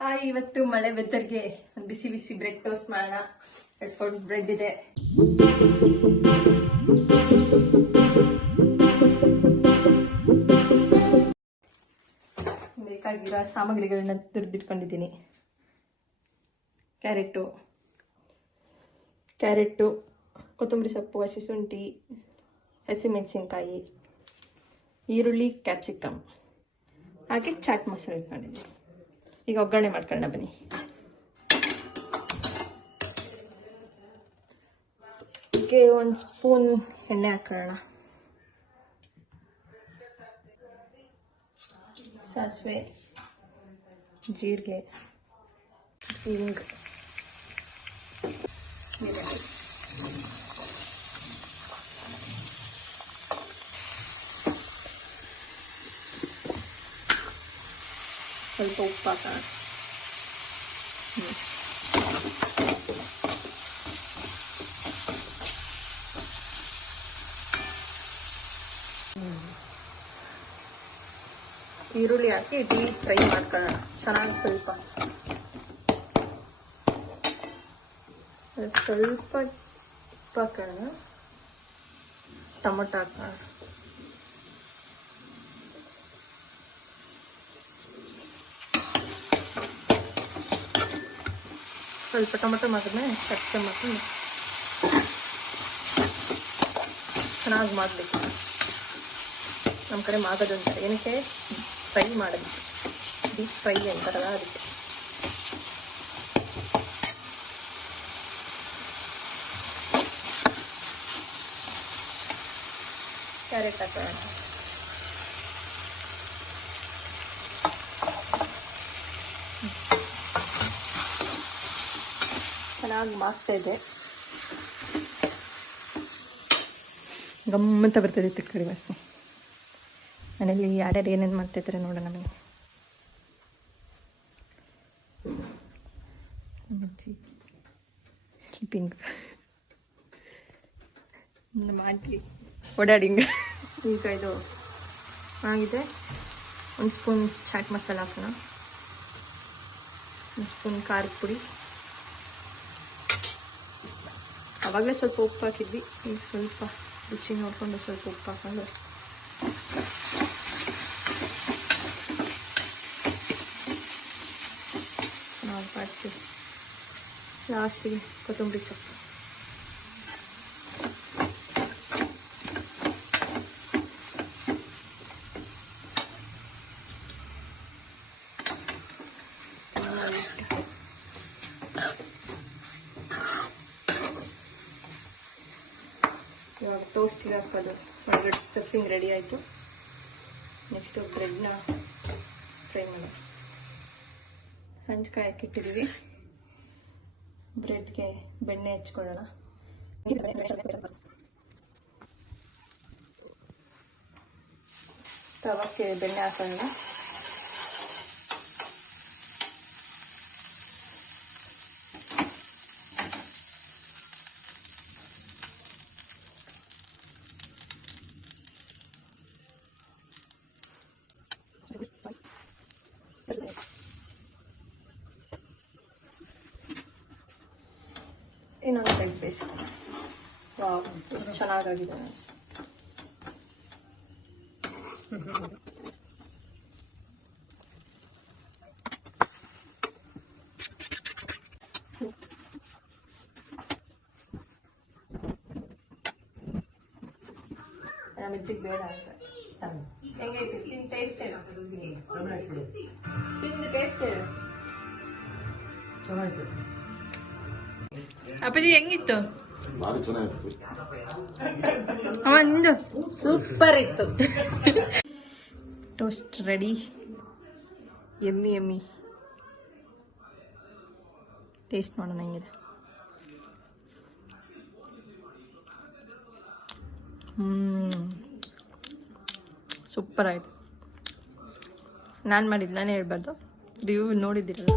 ಇವತ್ತು ಮಳೆ ವೆದರ್ಗೆ ಒಂದು ಬಿಸಿ ಬಿಸಿ ಬ್ರೆಡ್ ಟೋಸ್ಟ್ ಮಾಡೋಣ. 2 ಬ್ರೆಡ್ ಇದೆ. ಬೇಕಾಗಿರೋ ಸಾಮಗ್ರಿಗಳನ್ನ ತುರಿದಿಟ್ಕೊಂಡಿದ್ದೀನಿ. ಕ್ಯಾರೆಟು, ಕೊತ್ತಂಬರಿ ಸೊಪ್ಪು, ಹಸಿಶುಂಠಿ, ಹಸಿಮೆಣಸಿನ್ಕಾಯಿ, ಈರುಳ್ಳಿ, ಕ್ಯಾಪ್ಸಿಕಮ್ ಹಾಕಿ ಚಾಟ್ ಮಸಾಲೆ ಇಟ್ಕೊಂಡಿದ್ದೀನಿ. ಈಗ ಒಗ್ಗರಣೆ ಮಾಡ್ಕೊಳ್ಳೋಣ ಬನ್ನಿ. ಇದಕ್ಕೆ 1 ಸ್ಪೂನ್ ಎಣ್ಣೆ ಹಾಕೊಳ್ಳೋಣ. ಸಾಸಿವೆ, ಜೀರಿಗೆ, ಹಿಂಗ್, ಸ್ವಲ್ಪ ಉಪ್ಪು ಹಾಕೋಣ. ಈರುಳ್ಳಿ ಹಾಕಿ ಡೀಪ್ ಫ್ರೈ ಮಾಡ್ಕೊಳ್ಳೋಣ ಚೆನ್ನಾಗಿ. ಸ್ವಲ್ಪ ಉಪ್ಪು ಹಾಕೋಣ. ಟೊಮೊಟೊ ಹಾಕೋಣ. ಸ್ವಲ್ಪ ಟೊಮೊಟೊ ಮಾಡಿದ್ಮೇಲೆ ಕ್ಯಾಪ್ಸಿಕಮ್ ಹಾಕೊಂಡು ಚೆನ್ನಾಗಿ ಮಾಡಬೇಕು. ನಮ್ಮ ಕಡೆ ಮಾಡೋದು ಅಂತಾರೆ, ಏನಕ್ಕೆ ಫ್ರೈ ಮಾಡೋದು, ಡೀಪ್ ಫ್ರೈ ಅಂತಾರಲ್ಲ ಅದಕ್ಕೆ. ಕ್ಯಾರೆಟ್ ಹಾಕೋಣ. ಚೆನ್ನಾಗಿ ಮಾಡ್ತಾ ಇದೆ. ಗಮ್ಮಂತ ಬರ್ತದೆ ತರಕಾರಿ ವಾಸನೆ. ಮನೇಲಿ ಯಾರ್ಯಾರು ಏನೇನು ಮಾಡ್ತಾಯಿದ್ದಾರೆ ನೋಡೋಣ. ನಮಗೆ ಅಜ್ಜಿ ಸ್ಲೀಪಿಂಗ್, ನಮ್ಮ ಆಂಟಿ ಓಡಾಡಿಂಗ್. ಈಗ ಇದು ಆಗಿದೆ. 1 ಸ್ಪೂನ್ ಚಾಟ್ ಮಸಾಲ ಹಾಕೋಣ. 1 ಸ್ಪೂನ್ ಖಾರದ ಪುಡಿ. ಆವಾಗಲೇ ಸ್ವಲ್ಪ ಉಪ್ಪು ಹಾಕಿದ್ವಿ, ಈಗ ಸ್ವಲ್ಪ ರುಚಿ ನೋಡಿಕೊಂಡು ಸ್ವಲ್ಪ ಉಪ್ಪು ಹಾಕೊಂಡು ನಾವು ಪಾಡಿಸಿ ಲಾಸ್ಟಿಗೆ ಕೊತ್ತಂಬರಿ ಸೊಪ್ಪು. ಇವಾಗ ಟೋಸ್ಟಿಗೆ ಹಾಕೋದು. ಒಳಗಡೆ ಸ್ಟಫಿಂಗ್ ರೆಡಿ ಆಯಿತು. ನೆಕ್ಸ್ಟು ಬ್ರೆಡ್ನ ಫ್ರೈ ಮಾಡೋದು. ಹಂಚ್ಕಾಯಿ ಹಾಕಿಟ್ಟಿದ್ದೀವಿ. ಬ್ರೆಡ್ಗೆ ಬೆಣ್ಣೆ ಹಚ್ಕೊಳ್ಳೋಣ. ತವಕ್ಕೆ ಬೆಣ್ಣೆ ಹಾಕೊಳ್ಳೋಣ. ಇನ್ನೊಂದು ಬ್ರೆಡ್ ಬೇಯಿಸ್ಕೊಂಡು. ವಾವ್, ಎಷ್ಟು ಚೆನ್ನಾಗಾಗಿದೆ. ನಮ್ಮ ಅಜ್ಜಿಗೆ ಬೇಡ ಅಂತ. ಹೆಂಗೈತಿ ತಿಂದು ಟೇಸ್ಟ್ ಹೇಳು. ತಿಂದು ಟೇಸ್ಟ್ ಹೇಳು. ಚೆನ್ನಾಗಿತ್ತು ಅಪ್ಪಾಜಿ. ಹೆಂಗಿತ್ತು? ಅಮ್ಮ ನಿಂದು ಸೂಪರ್ ಇತ್ತು. Toast ready. ಎಮ್ಮಿ ಎಮ್ಮಿ. ಟೇಸ್ಟ್ ಮಾಡೋಣ ಹೆಂಗಿದೆ. ಸೂಪರ್ ಆಯಿತು. ನಾನು ಮಾಡಿದ್ದು ನಾನೇ ಹೇಳ್ಬಾರ್ದು, ರಿವ್ಯೂ ನೋಡಿದ್ದೀರಲ್ಲ.